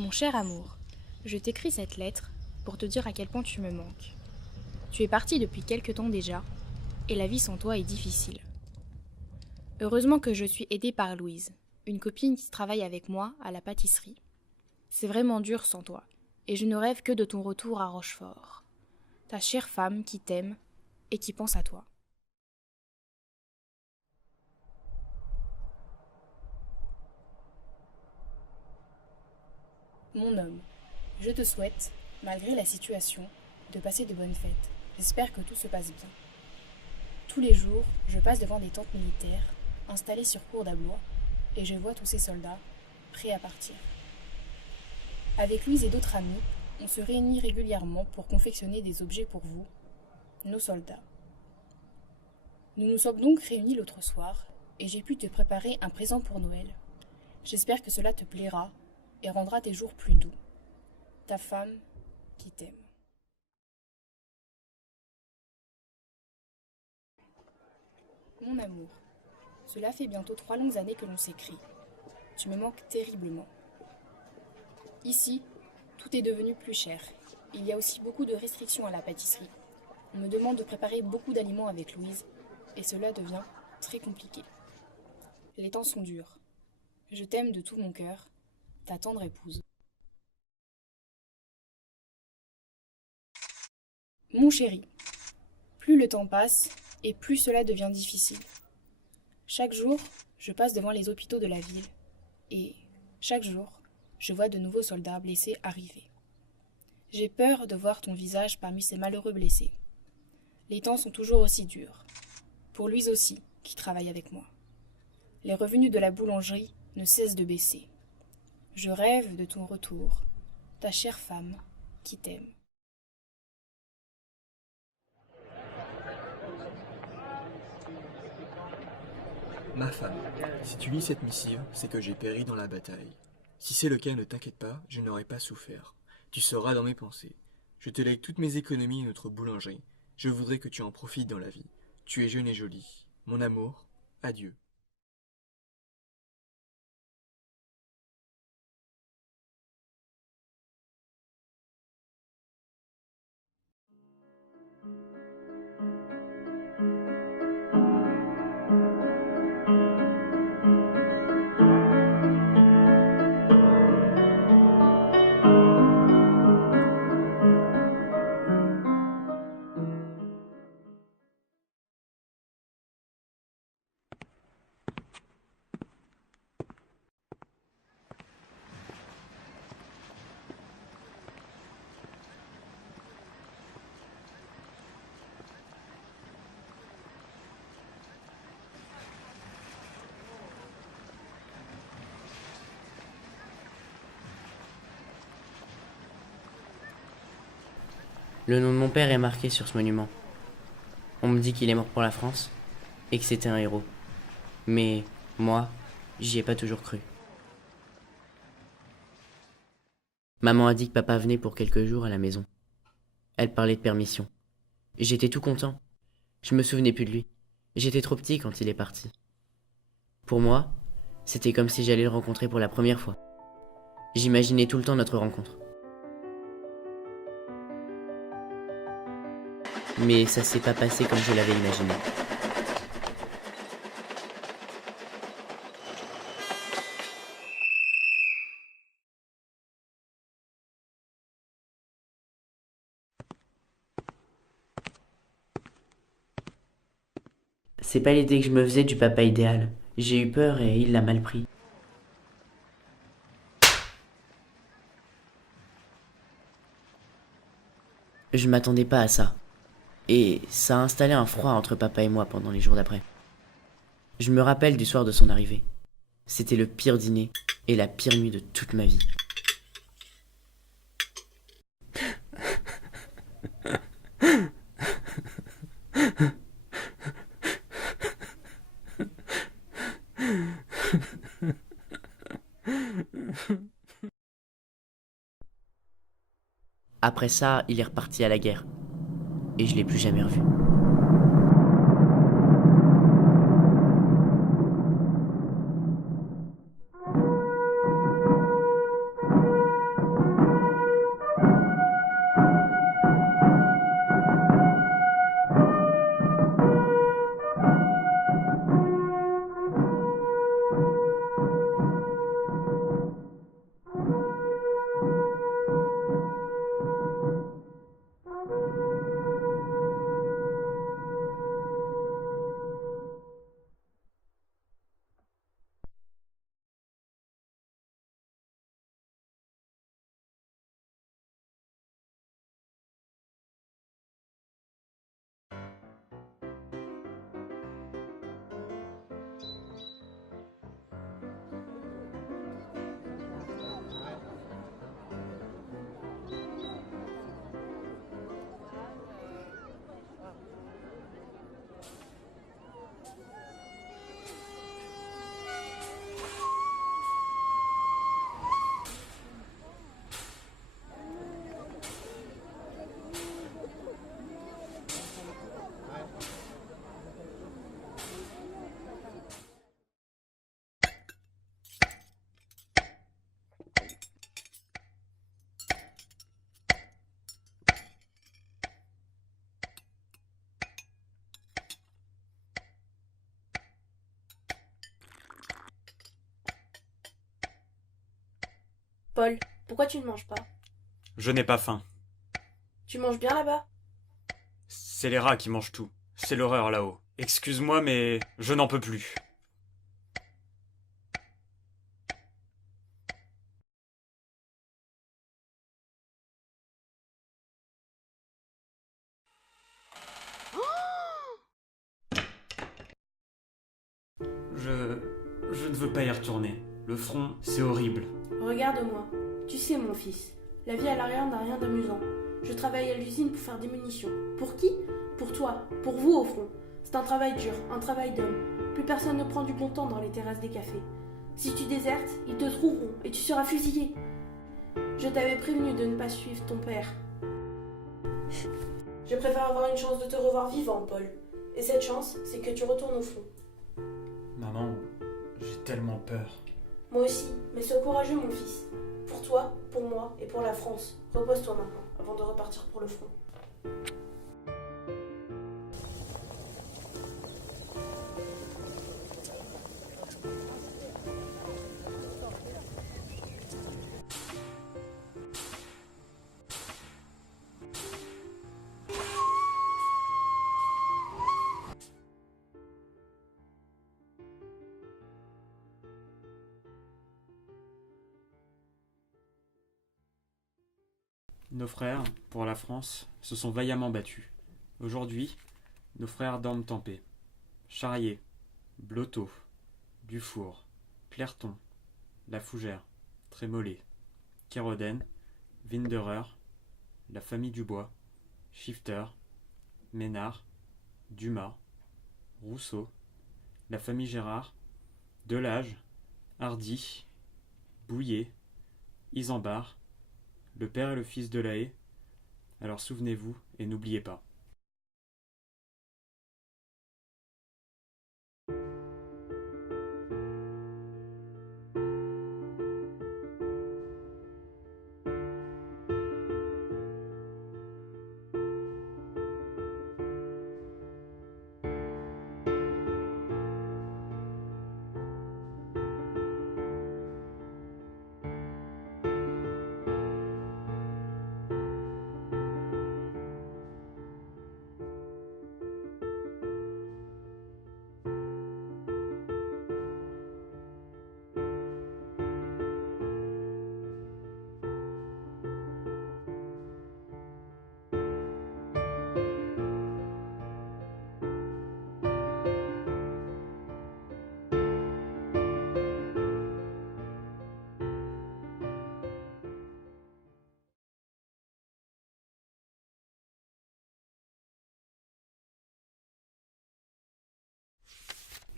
Mon cher amour, je t'écris cette lettre pour te dire à quel point tu me manques. Tu es parti depuis quelque temps déjà, et la vie sans toi est difficile. Heureusement que je suis aidée par Louise, une copine qui travaille avec moi à la pâtisserie. C'est vraiment dur sans toi, et je ne rêve que de ton retour à Rochefort. Ta chère femme qui t'aime et qui pense à toi. Mon homme, je te souhaite, malgré la situation, de passer de bonnes fêtes. J'espère que tout se passe bien. Tous les jours, je passe devant des tentes militaires, installées sur cours d'Ablois, et je vois tous ces soldats, prêts à partir. Avec Louise et d'autres amis, on se réunit régulièrement pour confectionner des objets pour vous, nos soldats. Nous nous sommes donc réunis l'autre soir, et j'ai pu te préparer un présent pour Noël. J'espère que cela te plaira et rendra tes jours plus doux. Ta femme qui t'aime. Mon amour, cela fait bientôt 3 longues années que l'on s'écrit. Tu me manques terriblement. Ici, tout est devenu plus cher. Il y a aussi beaucoup de restrictions à la pâtisserie. On me demande de préparer beaucoup d'aliments avec Louise, et cela devient très compliqué. Les temps sont durs. Je t'aime de tout mon cœur, ta tendre épouse. Mon chéri, plus le temps passe, et plus cela devient difficile. Chaque jour, je passe devant les hôpitaux de la ville, et chaque jour, je vois de nouveaux soldats blessés arriver. J'ai peur de voir ton visage parmi ces malheureux blessés. Les temps sont toujours aussi durs. Pour Louise aussi, qui travaille avec moi. Les revenus de la boulangerie ne cessent de baisser. Je rêve de ton retour, ta chère femme qui t'aime. Ma femme, si tu lis cette missive, c'est que j'ai péri dans la bataille. Si c'est le cas, ne t'inquiète pas, je n'aurai pas souffert. Tu seras dans mes pensées. Je te lègue toutes mes économies à notre boulangerie. Je voudrais que tu en profites dans la vie. Tu es jeune et jolie. Mon amour, adieu. Le nom de mon père est marqué sur ce monument. On me dit qu'il est mort pour la France et que c'était un héros. Mais moi, j'y ai pas toujours cru. Maman a dit que papa venait pour quelques jours à la maison. Elle parlait de permission. J'étais tout content. Je me souvenais plus de lui. J'étais trop petit quand il est parti. Pour moi, c'était comme si j'allais le rencontrer pour la première fois. J'imaginais tout le temps notre rencontre. Mais ça s'est pas passé comme je l'avais imaginé. C'est pas l'idée que je me faisais du papa idéal. J'ai eu peur et il l'a mal pris. Je m'attendais pas à ça. Et ça a installé un froid entre papa et moi pendant les jours d'après. Je me rappelle du soir de son arrivée. C'était le pire dîner et la pire nuit de toute ma vie. Après ça, il est reparti à la guerre. Et je l'ai plus jamais revu. Paul, pourquoi tu ne manges pas? Je n'ai pas faim. Tu manges bien là-bas? C'est les rats qui mangent tout. C'est l'horreur là-haut. Excuse-moi, mais je n'en peux plus. Je ne veux pas y retourner. Le front, c'est horrible. Regarde-moi. Tu sais, mon fils, la vie à l'arrière n'a rien d'amusant. Je travaille à l'usine pour faire des munitions. Pour qui? Pour toi, pour vous au front. C'est un travail dur, un travail d'homme. Plus personne ne prend du bon temps dans les terrasses des cafés. Si tu désertes, ils te trouveront et tu seras fusillé. Je t'avais prévenu de ne pas suivre ton père. Je préfère avoir une chance de te revoir vivant, Paul. Et cette chance, c'est que tu retournes au front. Maman, j'ai tellement peur. Moi aussi, mais sois courageux, mon fils. Pour toi, pour moi et pour la France. Repose-toi maintenant, avant de repartir pour le front. Nos frères, pour la France, se sont vaillamment battus. Aujourd'hui, nos frères dorment en paix. Charrier, Bloteau, Dufour, Claireton, La Fougère, Trémollet, Kéroden, Winderer, la famille Dubois, Shifter, Ménard, Dumas, Rousseau, la famille Gérard, Delage, Hardy, Bouillet, Isambard, le père et le fils de la Haye. Alors souvenez-vous et n'oubliez pas.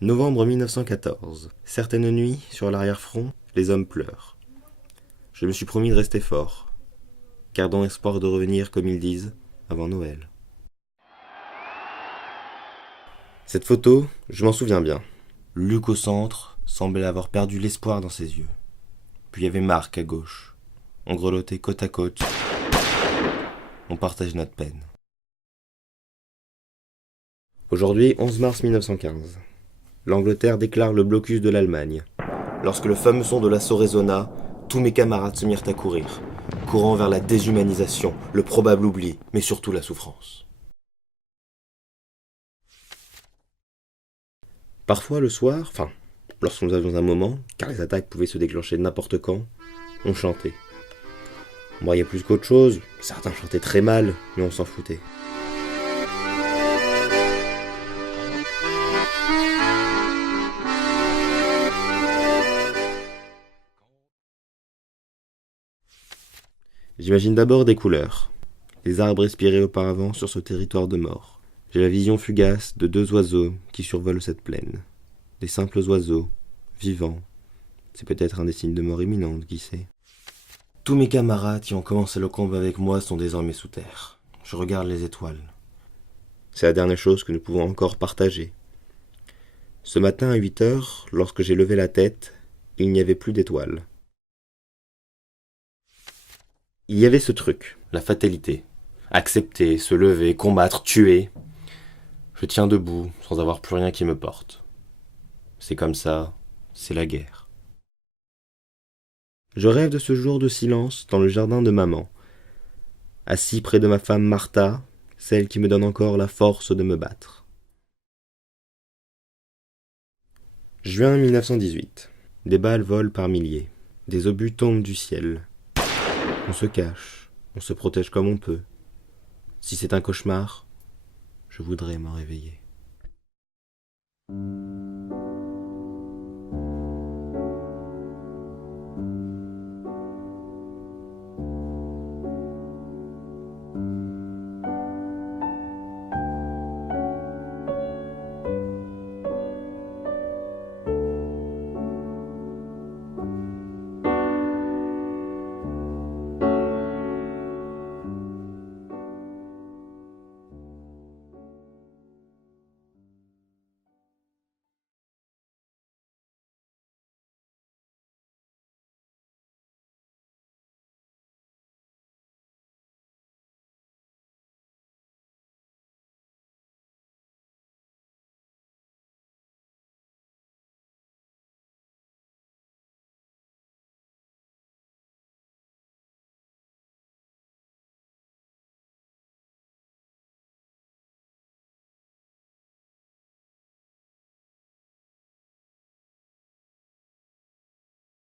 Novembre 1914. Certaines nuits, sur l'arrière-front, les hommes pleurent. Je me suis promis de rester fort, gardant espoir de revenir, comme ils disent, avant Noël. Cette photo, je m'en souviens bien. Luc au centre semblait avoir perdu l'espoir dans ses yeux. Puis il y avait Marc à gauche. On grelottait côte à côte. On partage notre peine. Aujourd'hui, 11 mars 1915. L'Angleterre déclare le blocus de l'Allemagne. Lorsque le fameux son de l'assaut résonna, tous mes camarades se mirent à courir, courant vers la déshumanisation, le probable oubli, mais surtout la souffrance. Parfois le soir, lorsque nous avions un moment, car les attaques pouvaient se déclencher n'importe quand, on chantait. On voyait plus qu'autre chose, certains chantaient très mal, mais on s'en foutait. J'imagine d'abord des couleurs, les arbres respiraient auparavant sur ce territoire de mort. J'ai la vision fugace de deux oiseaux qui survolent cette plaine. Des simples oiseaux, vivants. C'est peut-être un des signes de mort imminente, qui sait. Tous mes camarades qui ont commencé le combat avec moi sont désormais sous terre. Je regarde les étoiles. C'est la dernière chose que nous pouvons encore partager. Ce matin à 8 heures, lorsque j'ai levé la tête, il n'y avait plus d'étoiles. Il y avait ce truc, la fatalité. Accepter, se lever, combattre, tuer. Je tiens debout, sans avoir plus rien qui me porte. C'est comme ça, c'est la guerre. Je rêve de ce jour de silence dans le jardin de maman, assis près de ma femme Martha, celle qui me donne encore la force de me battre. Juin 1918. Des balles volent par milliers. Des obus tombent du ciel. On se cache, on se protège comme on peut. Si c'est un cauchemar, je voudrais m'en réveiller.